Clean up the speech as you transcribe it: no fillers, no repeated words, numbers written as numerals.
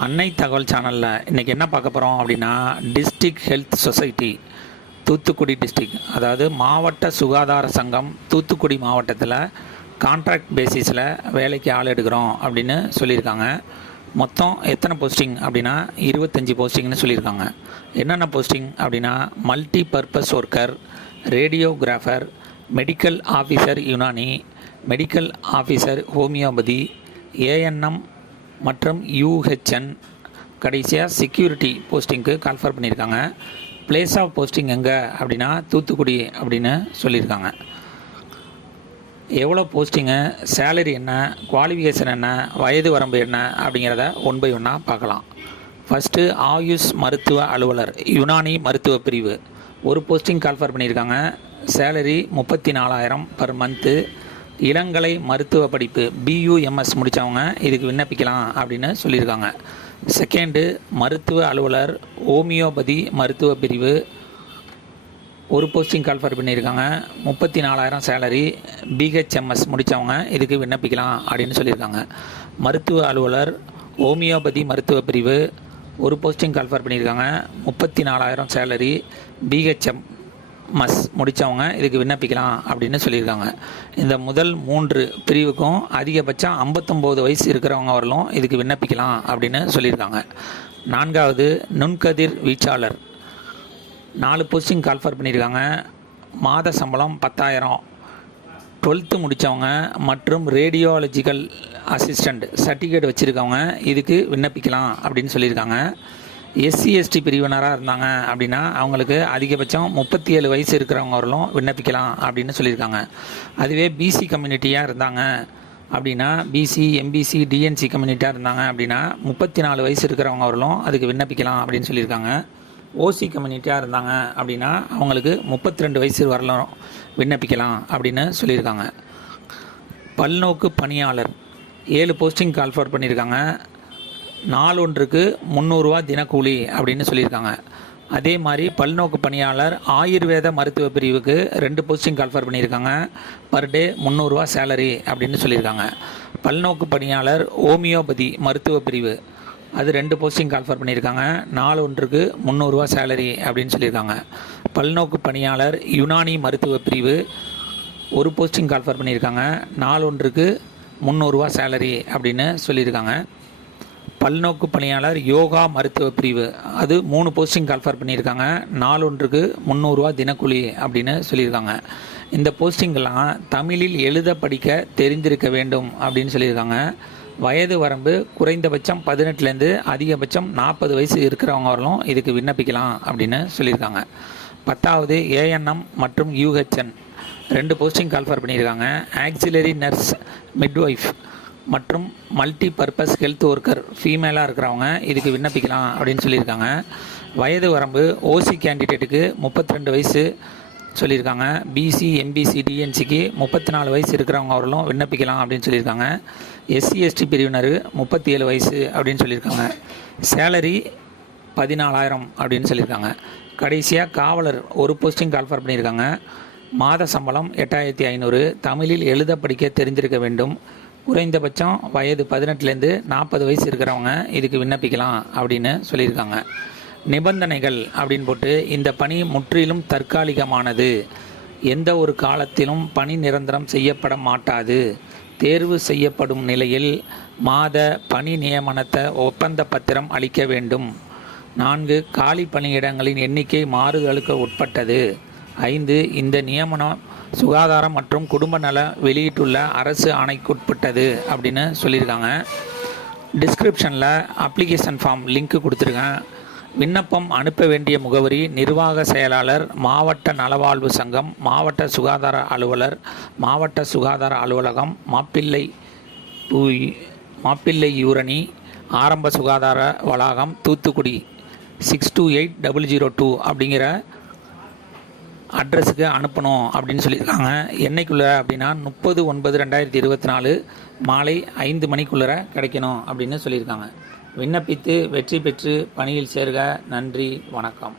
அன்னை தகவல் சேனலில் இன்றைக்கி என்ன பார்க்க போகிறோம் அப்படின்னா, district health society Thoothukudi district, அதாவது மாவட்ட சுகாதார சங்கம் தூத்துக்குடி மாவட்டத்தில் கான்ட்ராக்ட் பேசிஸில் வேலைக்கு ஆள் எடுக்கிறோம் அப்படின்னு சொல்லியிருக்காங்க. மொத்தம் எத்தனை போஸ்டிங் அப்படின்னா 25 போஸ்டிங்னு சொல்லியிருக்காங்க. என்னென்ன போஸ்டிங் அப்படின்னா, multi purpose worker, radiographer, medical officer Unani, medical officer homeopathy, ANM மற்றும் யூஹெச்என், கடைசியாக செக்யூரிட்டி போஸ்டிங்க்கு கால்ஃபர் பண்ணியிருக்காங்க. பிளேஸ் ஆஃப் போஸ்டிங் எங்கே அப்படின்னா தூத்துக்குடி அப்படின்னு சொல்லியிருக்காங்க. எவ்வளோ போஸ்டிங்கு, சேலரி என்ன, குவாலிஃபிகேஷன் என்ன, வயது வரம்பு என்ன அப்படிங்கிறத ஒன் பை ஒன்னாக பார்க்கலாம். ஃபஸ்ட்டு ஆயுஷ் மருத்துவ அலுவலர் யுனானி மருத்துவ பிரிவு ஒரு போஸ்டிங் கால்ஃபர் பண்ணியிருக்காங்க. Salary 34,000 per month. இளங்கலை மருத்துவ படிப்பு பியூஎம்எஸ் முடித்தவங்க இதுக்கு விண்ணப்பிக்கலாம் அப்படின்னு சொல்லியிருக்காங்க. செகண்டு மருத்துவ அலுவலர் ஹோமியோபதி மருத்துவ பிரிவு ஒரு போஸ்டிங் கால்ஃபர் பண்ணியிருக்காங்க. 34,000 சேலரி. பிஹெச்எம்எஸ் முடித்தவங்க இதுக்கு விண்ணப்பிக்கலாம் அப்படின்னு சொல்லியிருக்காங்க. மருத்துவ அலுவலர் ஹோமியோபதி மருத்துவ பிரிவு ஒரு போஸ்டிங் கால்ஃபர் பண்ணியிருக்காங்க. 34,000 சேலரி. பிஹெச்எம்எஸ் முடித்தவங்க இதுக்கு விண்ணப்பிக்கலாம் அப்படின்னு சொல்லியிருக்காங்க. இந்த முதல் 3 பிரிவுக்கும் அதிகபட்சம் 59 வயசு இருக்கிறவங்க வரலும் இதுக்கு விண்ணப்பிக்கலாம் அப்படின்னு சொல்லியிருக்காங்க. 4வது நுண்கதிர் வீச்சாளர் 4 போஸ்டிங் கால்ஃபர் பண்ணியிருக்காங்க. மாத சம்பளம் 10,000. 12th முடித்தவங்க மற்றும் ரேடியோலஜிக்கல் அசிஸ்டண்ட் சர்டிஃபிகேட் வச்சுருக்கவங்க இதுக்கு விண்ணப்பிக்கலாம் அப்படின்னு சொல்லியிருக்காங்க. எஸ்சி/எஸ்டி பிரிவினராக இருந்தாங்க அப்படின்னா அவங்களுக்கு அதிகபட்சம் 37 வயசு இருக்கிறவங்க வரலும் விண்ணப்பிக்கலாம் அப்படின்னு சொல்லியிருக்காங்க. அதுவே பிசி கம்யூனிட்டியாக இருந்தாங்க அப்படின்னா, பிசி, எம்பிசி, டிஎன்சி கம்யூனிட்டியாக இருந்தாங்க அப்படின்னா 34 வயசு இருக்கிறவங்க வரலும் அதுக்கு விண்ணப்பிக்கலாம் அப்படின்னு சொல்லியிருக்காங்க. ஓசி கம்யூனிட்டியாக இருந்தாங்க அப்படின்னா அவங்களுக்கு 32 வயசு வரலும் விண்ணப்பிக்கலாம் அப்படின்னு சொல்லியிருக்காங்க. பல்நோக்கு பணியாளர் 7 போஸ்டிங் கால்ஃபர் பண்ணியிருக்காங்க. நாள் ஒன்றுக்கு 300 ரூபா தினக்கூலி அப்படின்னு சொல்லியிருக்காங்க. அதே மாதிரி பல்நோக்கு பணியாளர் ஆயுர்வேத மருத்துவ பிரிவுக்கு 2 போஸ்டிங் கால்ஃபர் பண்ணியிருக்காங்க. பர் டே 300 ரூபா சேலரி அப்படின்னு சொல்லியிருக்காங்க. பல்நோக்கு பணியாளர் ஹோமியோபதி மருத்துவ பிரிவு அது 2 போஸ்டிங் கால்ஃபர் பண்ணியிருக்காங்க. நாள் ஒன்றுக்கு 300 ரூபா சேலரி அப்படின்னு சொல்லியிருக்காங்க. பல்நோக்கு பணியாளர் யுனானி மருத்துவ பிரிவு ஒரு போஸ்டிங் கால்ஃபர் பண்ணியிருக்காங்க. நாள் ஒன்றுக்கு 300 ரூபா சேலரி அப்படின்னு சொல்லியிருக்காங்க. பல்நோக்கு பணியாளர் யோகா மருத்துவ பிரிவு அது 3 போஸ்டிங் கால்ஃபர் பண்ணியிருக்காங்க. நாள் ஒன்றுக்கு 300 ரூபா தினக்கூலி அப்படின்னு சொல்லியிருக்காங்க. இந்த போஸ்டிங்கெல்லாம் தமிழில் எழுத படிக்க தெரிந்திருக்க வேண்டும் அப்படின்னு சொல்லியிருக்காங்க. வயது வரம்பு குறைந்தபட்சம் 18லேருந்து அதிகபட்சம் 40 வயசு இருக்கிறவங்க வரலும் இதுக்கு விண்ணப்பிக்கலாம் அப்படின்னு சொல்லியிருக்காங்க. 10வது ஏஎன்எம் மற்றும் யூஹெச்என் 2 போஸ்டிங் கால்ஃபர் பண்ணியிருக்காங்க. ஆக்சிலரி நர்ஸ், மிட்வைஃப் மற்றும் மல்டி பர்பஸ் ஹெல்த் ஒர்க்கர் ஃபீமேலாக இருக்கிறவங்க இதுக்கு விண்ணப்பிக்கலாம் அப்படின்னு சொல்லியிருக்காங்க. வயது வரம்பு ஓசி கேண்டிடேட்டுக்கு 32 வயசு சொல்லியிருக்காங்க. பிசி, எம்பிசி, டிஎன்சிக்கு 34 வயசு இருக்கிறவங்க வரலும் விண்ணப்பிக்கலாம் அப்படின்னு சொல்லியிருக்காங்க. எஸ்சி/எஸ்டி பிரிவினர் 37 வயசு அப்படின்னு சொல்லியிருக்காங்க. சேலரி 14,000 அப்படின்னு சொல்லியிருக்காங்க. கடைசியாக காவலர் ஒரு போஸ்டிங் கால்ஃபர் பண்ணியிருக்காங்க. மாத சம்பளம் 8,500. தமிழில் எழுத படிக்க தெரிந்திருக்க வேண்டும். குறைந்தபட்சம் வயது 18லேருந்து 40 வயசு இருக்கிறவங்க இதுக்கு விண்ணப்பிக்கலாம் அப்படின்னு சொல்லியிருக்காங்க. நிபந்தனைகள் அப்படின்னு போட்டு, இந்த பணி முற்றிலும் தற்காலிகமானது, எந்த ஒரு காலத்திலும் பணி நிரந்தரம் செய்யப்பட மாட்டாது, தேர்வு செய்யப்படும் நிலையில் மாத பணி நியமனத்தை ஒப்பந்த பத்திரம் அளிக்க வேண்டும். 4 காலி பணியிடங்களின் எண்ணிக்கை மாறுதலுக்கு உட்பட்டது. 5 இந்த நியமனம் சுகாதாரம் மற்றும் குடும்ப நல வெளியிட்டுள்ள அரசு ஆணைக்குட்பட்டது அப்படின்னு சொல்லியிருக்காங்க. டிஸ்கிரிப்ஷனில் அப்ளிகேஷன் ஃபார்ம் லிங்க் கொடுத்துருக்கேன். விண்ணப்பம் அனுப்ப வேண்டிய முகவரி நிர்வாக செயலாளர், மாவட்ட நலவாழ்வு சங்கம், மாவட்ட சுகாதார அலுவலர், மாவட்ட சுகாதார அலுவலகம், மாப்பிள்ளையூரணி ஆரம்ப சுகாதார வளாகம், தூத்துக்குடி 628002 அப்படிங்கிற அட்ரஸுக்கு அனுப்பணும் அப்படின்னு சொல்லியிருக்காங்க. என்னைக்குள்ளே அப்படின்னா 30/9/2024 மாலை 5 மணிக்குள்ளே கிடைக்கணும் அப்படின்னு சொல்லியிருக்காங்க. விண்ணப்பித்து வெற்றி பெற்று பணியில் சேர்க. நன்றி, வணக்கம்.